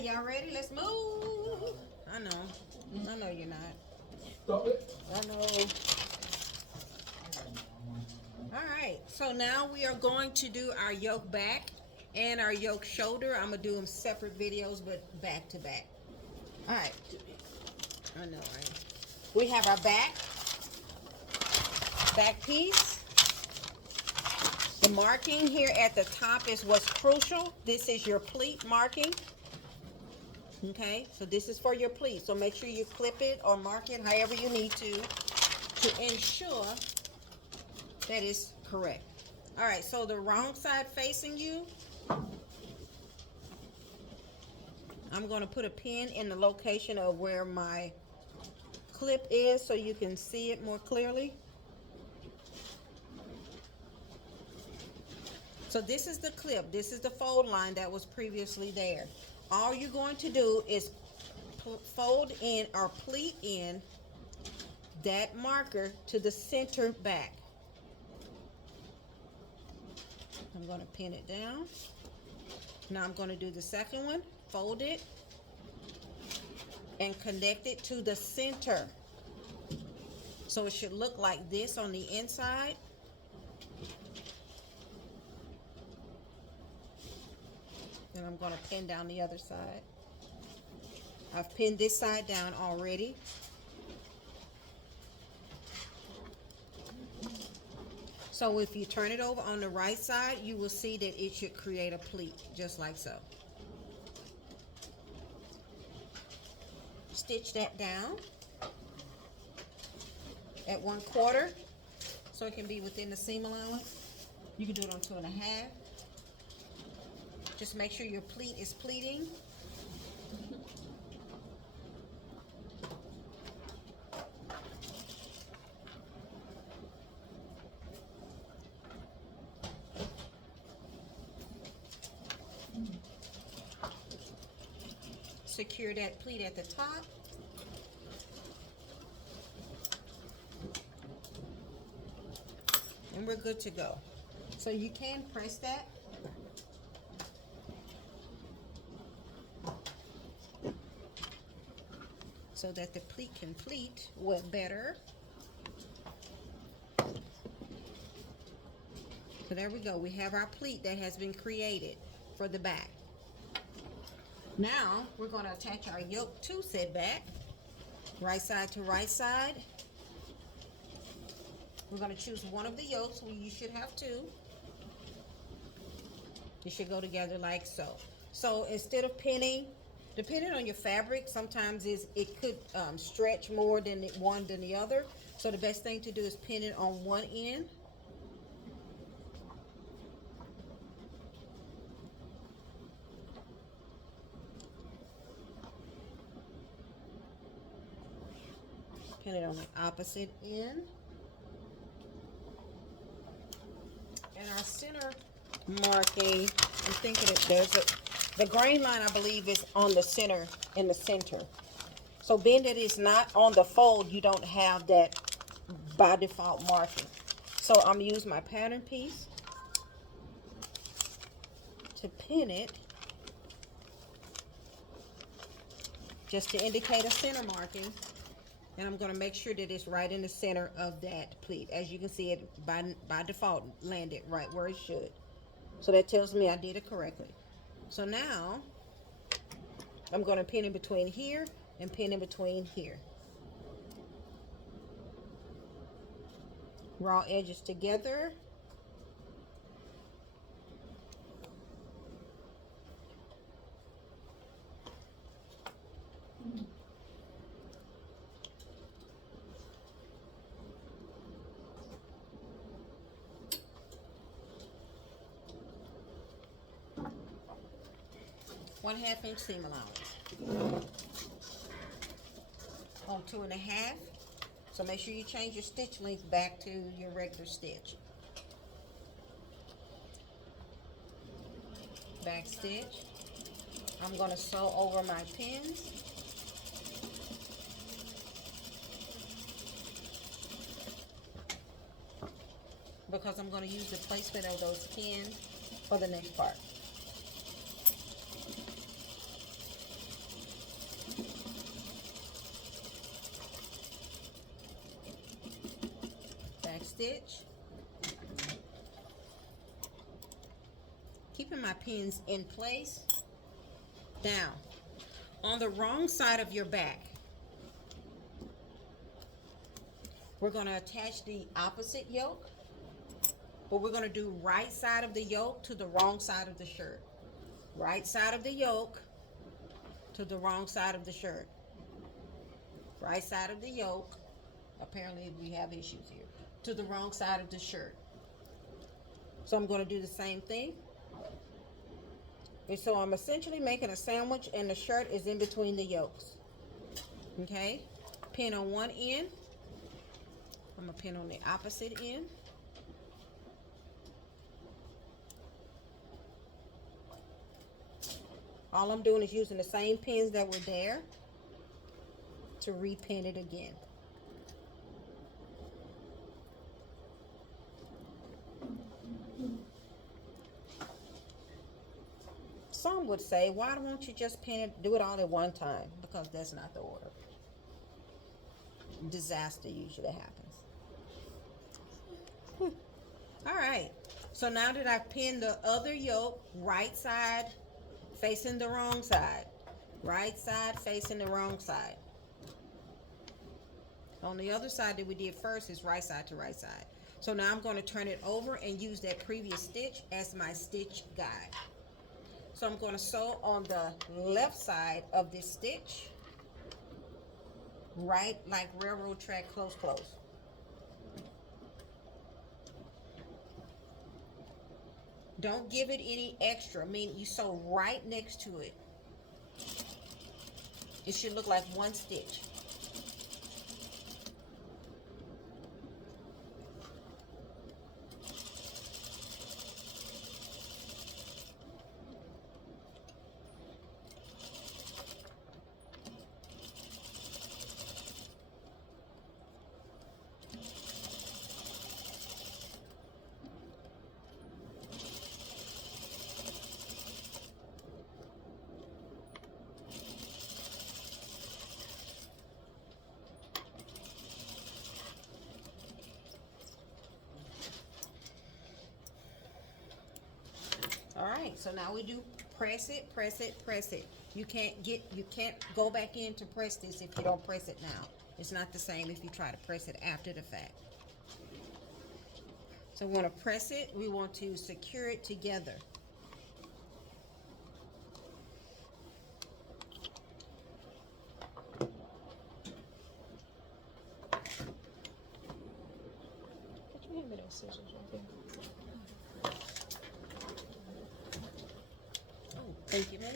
right, y'all ready? Let's move. I know you're not. Stop it. I know. All right, so now we are going to do our yoke back and our yoke shoulder. I'm gonna do them separate videos, but back to back. All right. I know, right? We have our back piece. The marking here at the top is what's crucial. This is your pleat marking. Okay, so this is for your pleat. So make sure you clip it or mark it however you need to ensure that it's correct. All right, so the wrong side facing you, I'm going to put a pin in the location of where my clip is so you can see it more clearly. So this is the clip. This is the fold line that was previously there. All you're going to do is fold in or pleat in that marker to the center back. I'm going to pin it down. Now I'm going to do the second one. Fold it and connect it to the center. So it should look like this on the inside. And I'm going to pin down the other side. I've pinned this side down already. So if you turn it over on the right side, you will see that it should create a pleat, just like so. Stitch that down at 1/4 so it can be within the seam allowance. You can do it on 2.5. Just make sure your pleat is pleating. Secure that pleat at the top. And we're good to go. So you can press that. So that the pleat can pleat better. So there we go. We have our pleat that has been created for the back. Now we're going to attach our yoke to set back, right side to right side. We're going to choose one of the yokes. Well, you should have two. It should go together like so. So instead of pinning, depending on your fabric, sometimes it could stretch more than one than the other. So the best thing to do is pin it on one end. Pin it on the opposite end. And our center marking, I'm thinking that the grain line, I believe, is on the center, in the center. So being that it's not on the fold, you don't have that by default marking. So I'm going to use my pattern piece to pin it, just to indicate a center marking. And I'm going to make sure that it's right in the center of that pleat. As you can see, it by default landed right where it should. So that tells me I did it correctly. So now I'm going to pin in between here and pin in between here. Raw edges together. One 1/2 inch seam allowance on 2.5. So make sure you change your stitch length back to your regular stitch. Back stitch. I'm going to sew over my pins. Because I'm going to use the placement of those pins for the next part. stitch. Keeping my pins in place. Now, on the wrong side of your back, we're going to attach the opposite yoke, but we're going to do right side of the yoke to the wrong side of the shirt. Right side of the yoke to the wrong side of the shirt. Right side of the yoke, apparently we have issues here, to the wrong side of the shirt. So I'm going to do the same thing. And so I'm essentially making a sandwich and the shirt is in between the yokes. Okay? Pin on one end. I'm going to pin on the opposite end. All I'm doing is using the same pins that were there to repin it again. Some would say, why don't you just pin it, do it all at one time? Because that's not the order. Disaster usually happens. All right. So now that I've pinned the other yoke, right side facing the wrong side. Right side facing the wrong side. On the other side that we did first is right side to right side. So now I'm going to turn it over and use that previous stitch as my stitch guide. So I'm going to sew on the left side of this stitch, right like railroad track, close, close. Don't give it any extra, meaning you sew right next to it. It should look like one stitch. All right, so now we do press it, press it, press it. You can't go back in to press this if you don't press it now. It's not the same if you try to press it after the fact. So we want to press it, we want to secure it together. Could you hand me those scissors right there? Thank you, ma'am.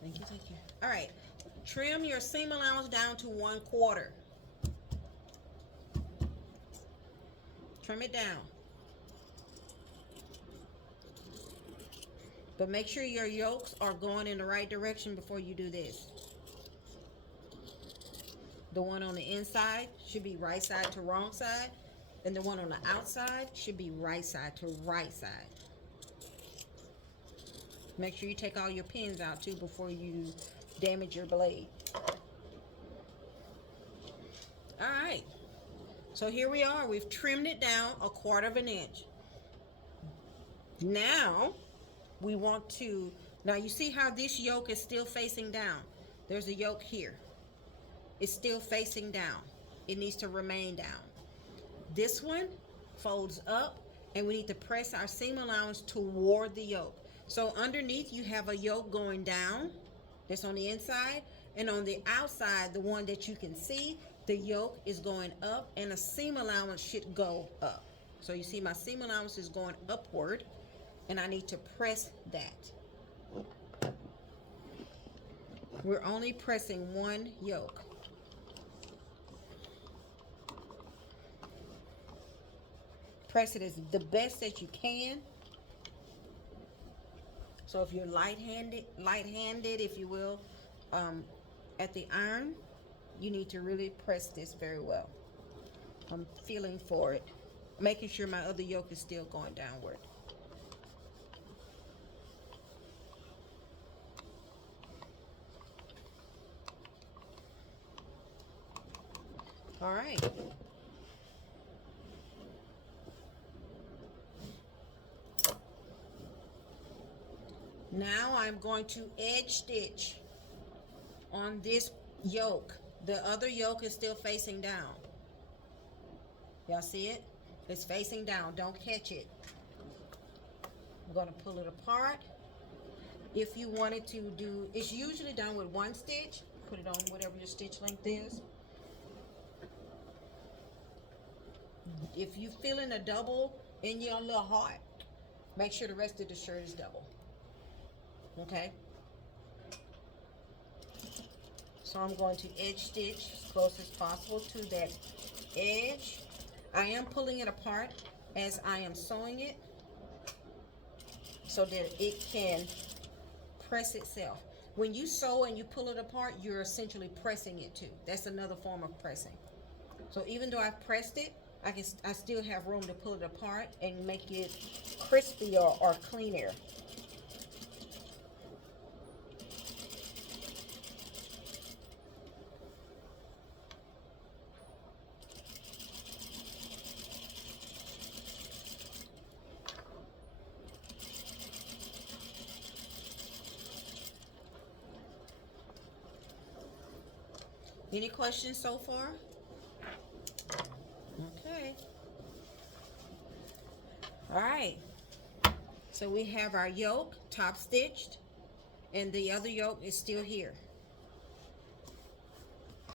Thank you, thank you. All right, trim your seam allowance down to 1/4. Trim it down. But make sure your yokes are going in the right direction before you do this. The one on the inside should be right side to wrong side, and the one on the outside should be right side to right side. Make sure you take all your pins out too before you damage your blade. All right, so here we are. We've trimmed it down 1/4 inch. Now we want to, now you see how this yoke is still facing down. There's a yoke here. It's still facing down. It needs to remain down. This one folds up and we need to press our seam allowance toward the yoke. So underneath you have a yoke going down that's on the inside, and on the outside, the one that you can see, the yoke is going up and a seam allowance should go up. So you see my seam allowance is going upward and I need to press that. We're only pressing one yoke. Press it as the best that you can. So if you're light-handed, if you will, at the iron, you need to really press this very well. I'm feeling for it, making sure my other yoke is still going downward. All right. Now I'm going to edge stitch on this yoke. The other yoke is still facing down. Y'all see it? It's facing down. Don't catch it. I'm going to pull it apart. If you wanted to do, it's usually done with one stitch. Put it on whatever your stitch length is. If you're feeling a double in your little heart, make sure the rest of the shirt is double. Okay? So I'm going to edge stitch as close as possible to that edge. I am pulling it apart as I am sewing it so that it can press itself. When you sew and you pull it apart, you're essentially pressing it too. That's another form of pressing. So even though I've pressed it, I still have room to pull it apart and make it crispy or cleaner. Any questions so far? Okay. All right. So we have our yoke top stitched, and the other yoke is still here.